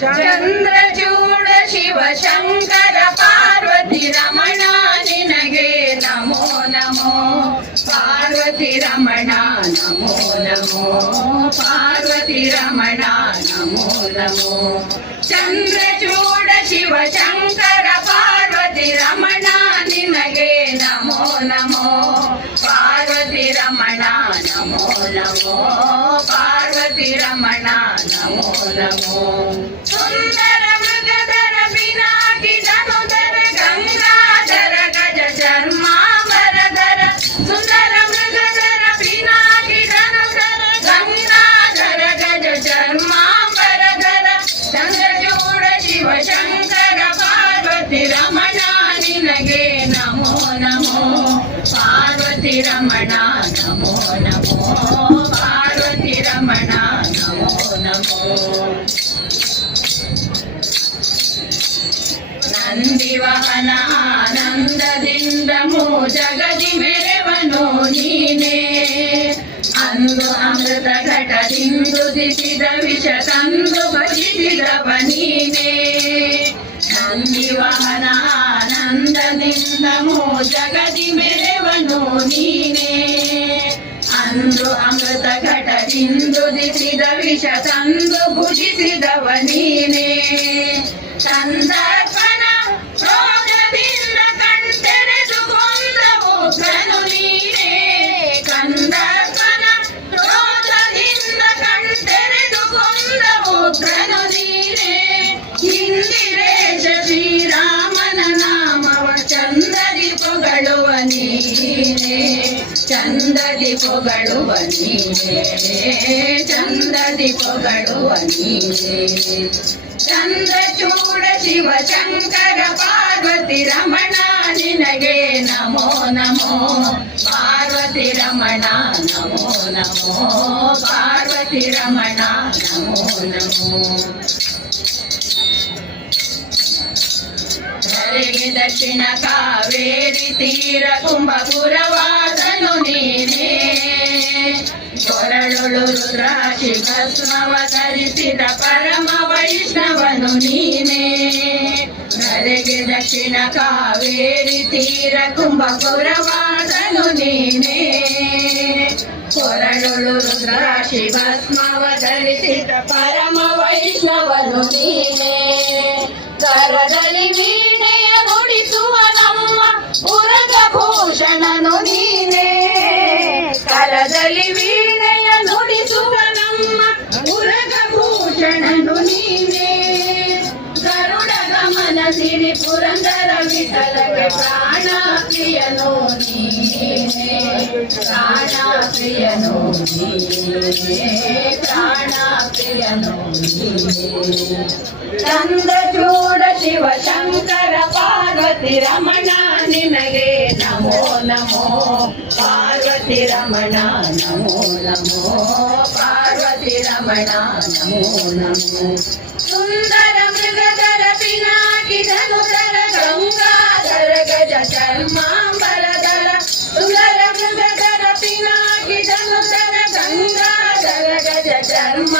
ಚಂದ್ರಚೂಡ ಶಿವ ಶಂಕರ ಪಾರ್ವತಿ ರಮಣ ನಿನಗೆ ನಮೋ ನಮೋ ಪಾರ್ವತಿ ರಮಣ ನಮೋ ನಮೋ ಪಾರ್ವತಿ ರಮಣ ನಮೋ ನಮೋ ಚಂದ್ರಚೂಡ ಶಿವ ಶಂಕರ ಪಾರ್ವತಿ ರಮಣ ನಿನಗೆ ನಮೋ ನಮೋ ಪಾರ್ವತಿ ರಮಣ ನಮೋ ನಮೋ ಪಾರ್ವತಿ ರಮಣ ನಮೋ ನಮೋ ಸುಂದರ ಮೃಗಧರ ಪಿನಾಕಿ ಧನುಧರ ಗಂಗಾಧರ ಗಜ ಚರ್ಮಾಂಬರಧರ ಸುಂದರ ಮೃಗಧರ ಪಿನಾಕಿ ಧನುಧರ ಗಂಗಾಧರ ಗಜ ಚರ್ಮಾಂಬರಧರ ಚಂದ್ರಚೂಡ ಶಿವ ಶಂಕರ ಪಾರ್ವತಿ ರಮಣ ನಿನಗೆ ನಮೋ ನಮೋ ಪಾರ್ವತಿ ರಮಣ ನಮೋ ನಮೋ ಪಾರ್ವತಿ ರಮಣ ನಮೋ ನಮೋ ನಂದಿವಾಹನ ಆನಂದದಿಂದ ಜಗದಿ ಮೆರೆವನು ನೀನೇ ಅಂದು ಅಮೃತ ಘಟದಿಂದು ದಿಸಿದ ವಿಷ ತಂದು ಭಜಿಸಿದವ ನೀನೇ ನಂದಿವಾಹನ ಆನಂದದಿಂದ ಜಗದಿ ಮೆರೆವನು ನೀನೇ ಅಂದು ಅಮೃತ ಘಟದಿಂದು ದಿಸಿದ ವಿಷ ತಂದು ಭುಜಿಸಿದವ ನೀನೇ ಸಂದರ್ಪಣ ರೋಗದಿಂದ ಕಣ್ತೆರೆದು ಕೊಂದವು ಕನು ನೀನೇ ಕಂದರ್ಪಣ ರೋಗದಿಂದ ಕಣ್ತೆರೆದು ಕೊಂದವು ಕನು ನೀನೇ ಇಂದಿರೇಶ ಶ್ರೀರಾಮನ ನಾಮವ ಚಂದದಿ ಪೊಗಳುವ ನೀನೇ ಚಂದದಿ ಪೊಗಳುವ ನೀನೇ ಚಂದದಿ ಪೊಗಳುವ ನೀನೇ ಚಂದ್ರಚೂಡ ಶಿವ ಶಂಕರ ಪಾರ್ವತಿ ರಮಣ ನಿನಗೆ ನಮೋ ನಮೋ ಪಾರ್ವತಿ ರಮಣ ನಮೋ ನಮೋ ಪಾರ್ವತಿ ರಮಣ ನಮೋ ನಮೋ ಧರೆಗೆ ದಕ್ಷಿಣ ಕಾವೇರಿ ತೀರ ಕುಂಭಪುರವಾದನು ನೀನೇ ಕೊರಳೊಳು ರುದ್ರಾಕ್ಷಿ ಭಸ್ಮವ ಧರಿಸಿದ ಪರಮ ವೈಷ್ಣವನು ನೀನೇ ಧರೆಗೆ ದಕ್ಷಿಣ ಕಾವೇರಿ ತೀರ ಕುಂಭಪುರವಾದನು ನೀನೇ ಕೊರಳೊಳು ರುದ್ರಾಕ್ಷಿ ಭಸ್ಮವ ಧರಿಸಿದ ಪರಮ ವೈಷ್ಣವನು ನೀನೇ ಕರದಲ್ಲಿ ವೀಣೆಯ ನುಡಿಸುವ ನಮ್ಮ ಉರಗಭೂಷಣನು ನೀನೇ ಕರದಲ್ಲಿ ವೀಣೆಯ ನುಡಿಸುವ ನಮ್ಮ ಉರಗಭೂಷಣನು ನೀನೇ ಗರುಡ ಗಮನ ಸಿರಿ ಪುರಂದರ ವಿಠಲಗೆ ಪ್ರಾಣ ಪ್ರಿಯನು ನೀನೇ ಪ್ರಾಣ ಪ್ರಿಯನು ನೀನೇ ಪ್ರಾಣ ಪ್ರಿಯನು ನೀನೇ ಚಂದ್ರಚೂಡ ಶಿವ ಶಂಕರ ಪಾರ್ವತಿ ರಮಣ ನಿನಗೆ ನಮೋ ನಮೋ ಪಾರ್ವತಿ ರಮಣ ನಮೋ ನಮೋ ಪಾರ್ವತಿ ರಮಣ ನಮೋ ನಮೋ ಸುಂದರ ಮೃಗಧರ ಪಿನಾಕಿ ಧನುಧರ ಗಂಗಾಧರ ಗಜ ಚರ್ಮಾಂಬರಧರ ಸುಂದರ ಮೃಗಧರ ಪಿನಾಕಿ ಧನುಧರ ಗಂಗಾಧರ ಗಜ ಚರ್ಮ